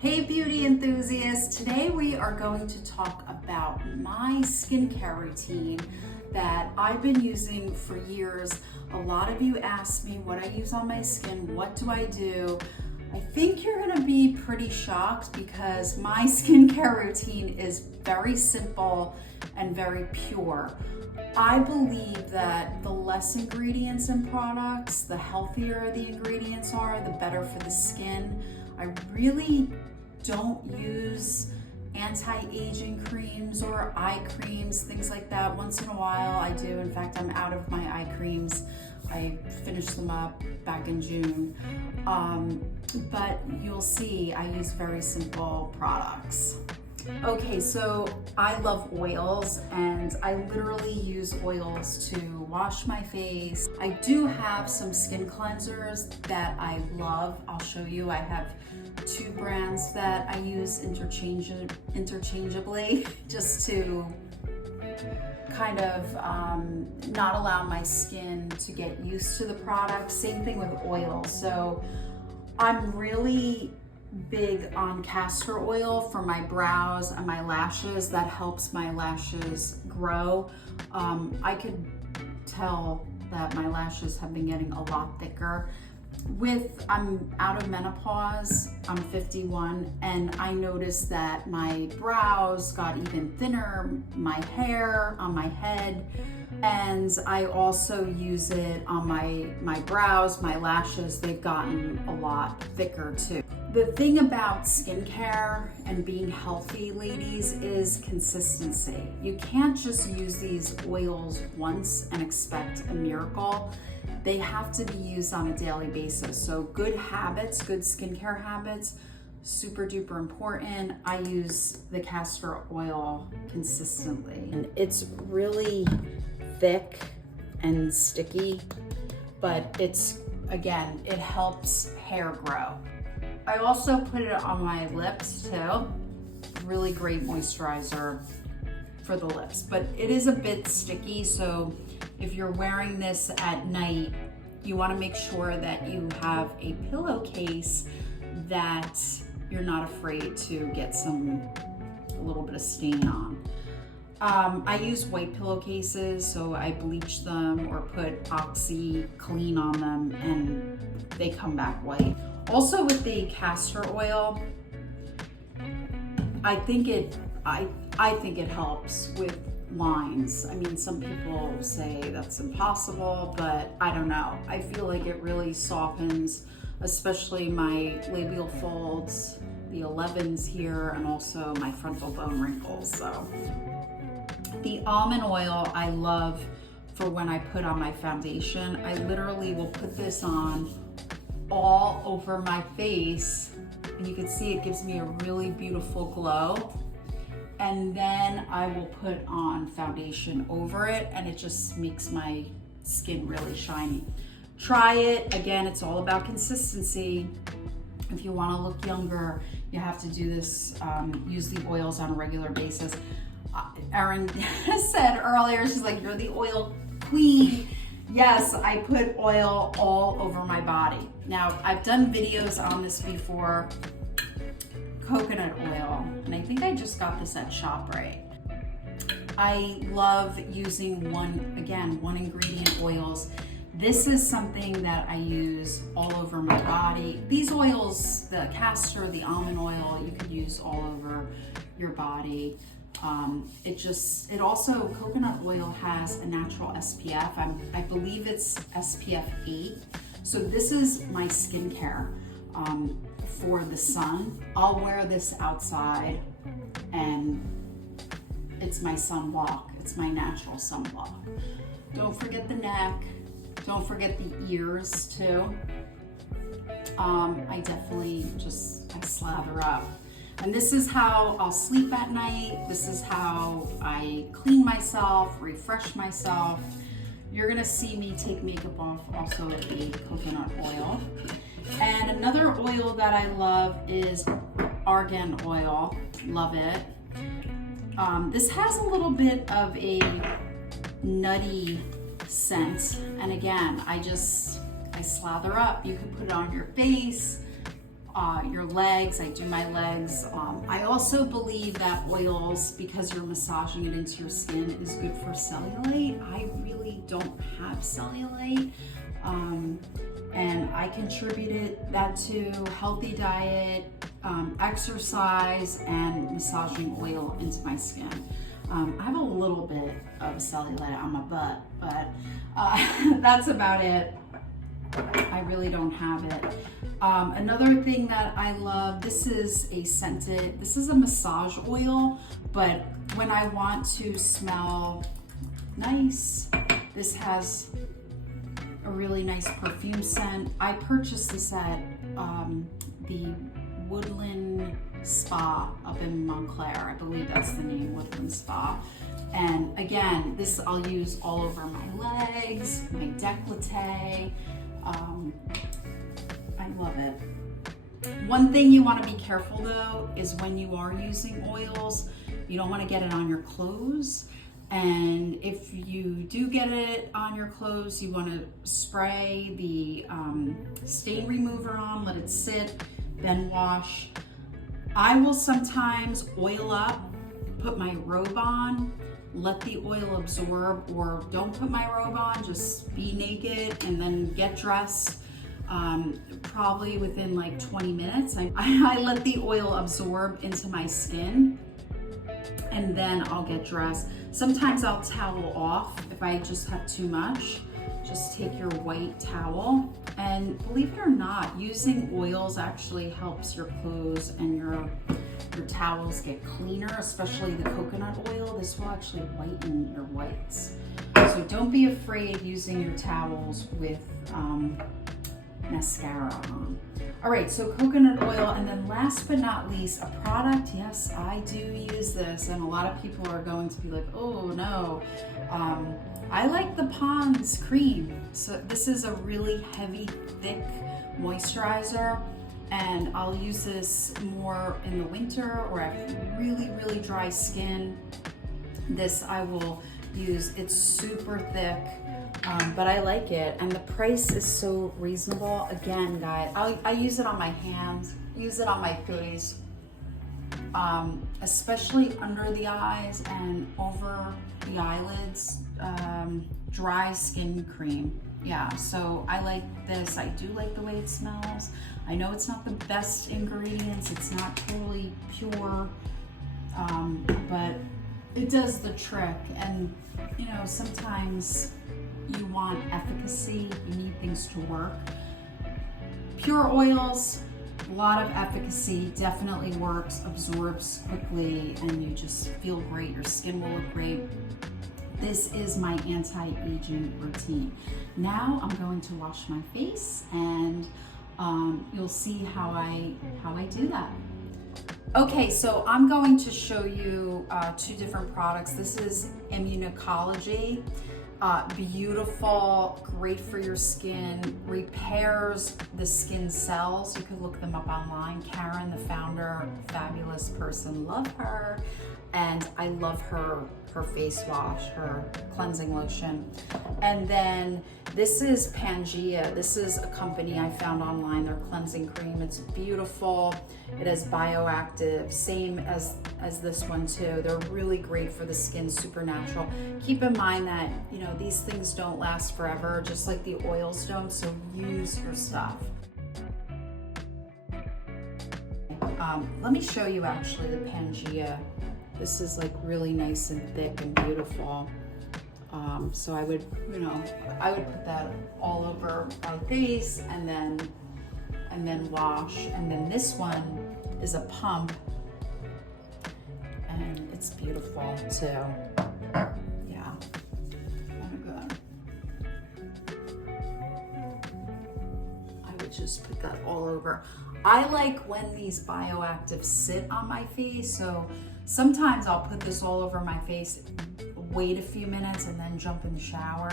Hey beauty enthusiasts, today we are going to talk about my skincare routine that I've been using for years. A lot of you ask me what I use on my skin, what do I do? I think you're gonna be pretty shocked because my skincare routine is very simple and very pure. I believe that the less ingredients in products, the healthier the ingredients are, the better for the skin. I really don't use anti-aging creams or eye creams, things like that. Once in a while I do. In fact, I'm out of my eye creams. I finished them up back in June. But you'll see I use very simple products. Okay, so I love oils and I literally use oils to wash my face. I do have some skin cleansers that I love. I'll show you. I have two brands that I use interchangeably just to kind of not allow my skin to get used to the product. Same thing with oil. So I'm really big on castor oil for my brows and my lashes. That helps my lashes grow. I could tell that my lashes have been getting a lot thicker. I'm out of menopause, I'm 51, and I noticed that my brows got even thinner, my hair on my head, and I also use it on my brows, my lashes. They've gotten a lot thicker too. The thing about skincare and being healthy, ladies, is consistency. You can't just use these oils once and expect a miracle. They have to be used on a daily basis. So good habits, good skincare habits, super duper important. I use the castor oil consistently. And it's really thick and sticky, but again, it helps hair grow. I also put it on my lips too. Really great moisturizer for the lips, but it is a bit sticky. So if you're wearing this at night, you want to make sure that you have a pillowcase that you're not afraid to get a little bit of stain on. I use white pillowcases, so I bleach them or put OxyClean on them and they come back white. Also with the castor oil, I think it helps with lines. I mean, some people say that's impossible, but I don't know. I feel like it really softens, especially my labial folds, the 11s here, and also my frontal bone wrinkles. So the almond oil I love for when I put on my foundation. I literally will put this on all over my face, and you can see it gives me a really beautiful glow. And then I will put on foundation over it, and it just makes my skin really shiny. Try it. Again, it's all about consistency. If you want to look younger, you have to do this, use the oils on a regular basis. Erin said earlier, she's like, you're the oil queen. Yes, I put oil all over my body. Now, I've done videos on this before. Coconut oil, and I think I just got this at ShopRite. I love using one ingredient oils. This is something that I use all over my body. These oils, the castor, the almond oil, you could use all over your body. It also, coconut oil has a natural SPF. I believe it's SPF 8. So this is my skincare for the sun. I'll wear this outside and it's my sunblock. It's my natural sunblock. Don't forget the neck. Don't forget the ears too. I definitely I slather up. And this is how I'll sleep at night. This is how I clean myself, refresh myself. You're gonna see me take makeup off also with the coconut oil. And another oil that I love is argan oil. Love it. This has a little bit of a nutty scent. And again, I slather up. You can put it on your face, your legs. I do my legs. I also believe that oils, because you're massaging it into your skin, is good for cellulite. I really don't have cellulite. And I contributed that to healthy diet, exercise, and massaging oil into my skin. I have a little bit of cellulite on my butt, but that's about it. I really don't have it. Another thing that I love, this is a massage oil, but when I want to smell nice, this has a really nice perfume scent. I purchased this at the Woodland Spa up in Montclair. I believe that's the name, Woodland Spa. And again, this I'll use all over my legs, my décolleté. I love it. One thing you want to be careful though is when you are using oils, you don't want to get it on your clothes. And if you do get it on your clothes, you want to spray the stain remover on, let it sit, then wash. I will sometimes oil up, put my robe on, let the oil absorb, or don't put my robe on, just be naked and then get dressed. Probably within like 20 minutes, I let the oil absorb into my skin, and then I'll get dressed. Sometimes I'll towel off if I just have too much. Just take your white towel, and believe it or not, using oils actually helps your clothes and your towels get cleaner, especially the coconut oil. This will actually whiten your whites. So don't be afraid using your towels with mascara on. All right, so coconut oil, and then last but not least, a product. Yes, I do use this, and a lot of people are going to be like, oh no. I like the Pond's cream. So this is a really heavy, thick moisturizer, and I'll use this more in the winter or I have really, really dry skin. This I will use. It's super thick. But I like it, and the price is so reasonable. Again, guys, I use it on my hands, use it on my face, especially under the eyes and over the eyelids. Dry skin cream. Yeah, so I like this. I do like the way it smells. I know it's not the best ingredients, it's not totally pure, but it does the trick. And you know, sometimes you want efficacy, you need things to work. Pure oils, a lot of efficacy, definitely works, absorbs quickly, and you just feel great. Your skin will look great. This is my anti-aging routine. Now I'm going to wash my face, and you'll see how I do that. Okay, so I'm going to show you two different products. This is Immunology. Beautiful, great for your skin, repairs the skin cells. You can look them up online. Karen, the founder, fabulous person, love her. And I love her face wash, her cleansing lotion. And then this is Pangea. This is a company I found online, their cleansing cream. It's beautiful. It is bioactive, same as this one too. They're really great for the skin, super natural. Keep in mind that, you know, these things don't last forever, just like the oils don't, so use your stuff. Let me show you actually the Pangea. This is like really nice and thick and beautiful. So I would put that all over my face and then wash. And then this one is a pump, and it's beautiful too. Yeah, very good. I would just put that all over. I like when these bioactives sit on my face, so sometimes I'll put this all over my face, wait a few minutes, and then jump in the shower.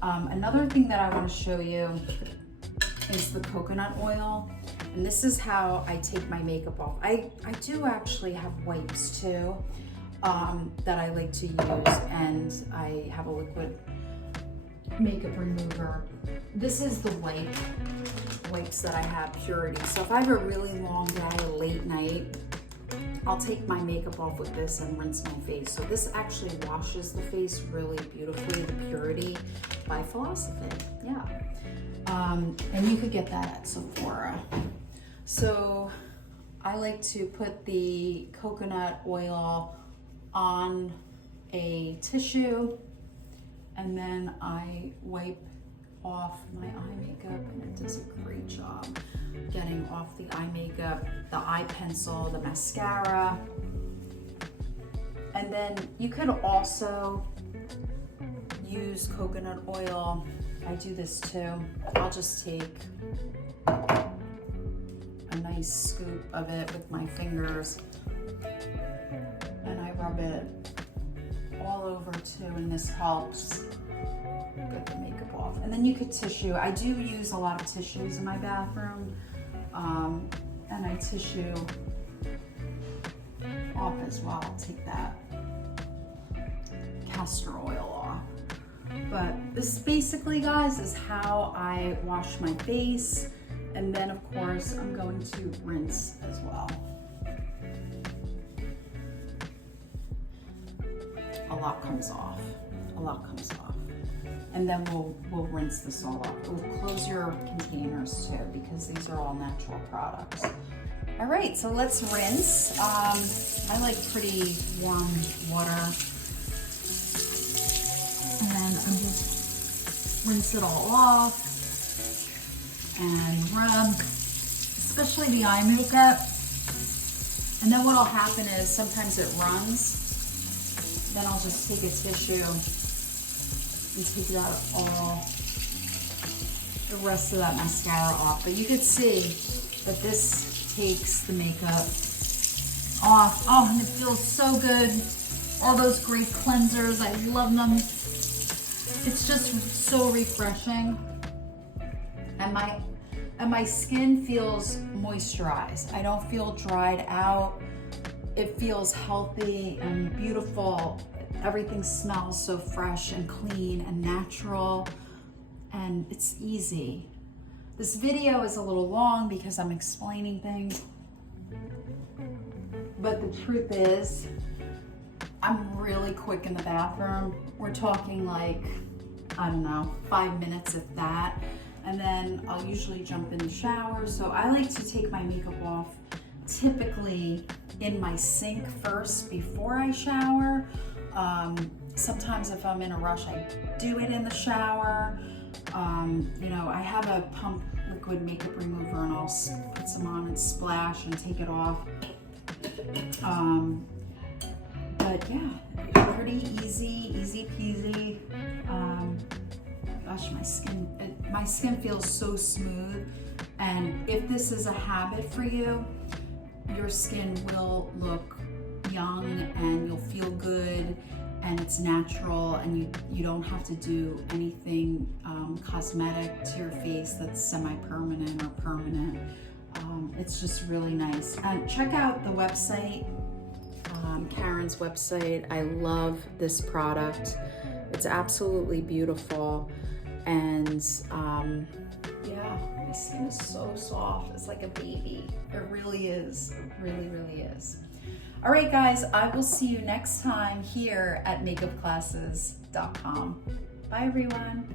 Another thing that I want to show you is the coconut oil, and this is how I take my makeup off. I do actually have wipes too that I like to use, and I have a liquid makeup remover. This is the wipe wipes that I have Purity. So if I have a really long day, late night, I'll take my makeup off with this and rinse my face. So this actually washes the face really beautifully, the Purity by Philosophy, yeah. And you could get that at Sephora. So I like to put the coconut oil on a tissue, and then I wipe off my eye makeup, and it does a great job getting off the eye makeup, the eye pencil, the mascara. And then you could also use coconut oil. I do this too. I'll just take a nice scoop of it with my fingers and I rub it all over too, and this helps get the makeup off. And then you could tissue. I do use a lot of tissues in my bathroom, and I tissue off as well. Take that castor oil off. But this basically, guys, is how I wash my face. And then of course I'm going to rinse as well. A lot comes off. And then we'll rinse this all off. We'll close your containers too, because these are all natural products. All right, so let's rinse. I like pretty warm water. And I'm just rinse it all off and rub, especially the eye makeup. And then what'll happen is sometimes it runs. Then I'll just take a tissue and take that all, the rest of that mascara off. But you could see that this takes the makeup off. Oh, and it feels so good. All those great cleansers, I love them. It's just so refreshing. And my skin feels moisturized. I don't feel dried out. It feels healthy and beautiful. Everything smells so fresh and clean and natural, and it's easy. This video is a little long because I'm explaining things, but the truth is, I'm really quick in the bathroom. We're talking like, I don't know, 5 minutes if that. And then I'll usually jump in the shower. So I like to take my makeup off typically in my sink first before I shower. Sometimes if I'm in a rush, I do it in the shower. You know, I have a pump liquid makeup remover, and I'll put some on and splash and take it off. But yeah, pretty easy peasy. Gosh, my skin feels so smooth. And if this is a habit for you, your skin will look young and you'll feel good, and it's natural, and you don't have to do anything cosmetic to your face that's semi-permanent or permanent. It's just really nice. And check out the website, Karen's website. I love this product. It's absolutely beautiful. And yeah, my skin is so soft. It's like a baby. It really is. It really is. All right, guys, I will see you next time here at MakeupClasses.com. Bye, everyone.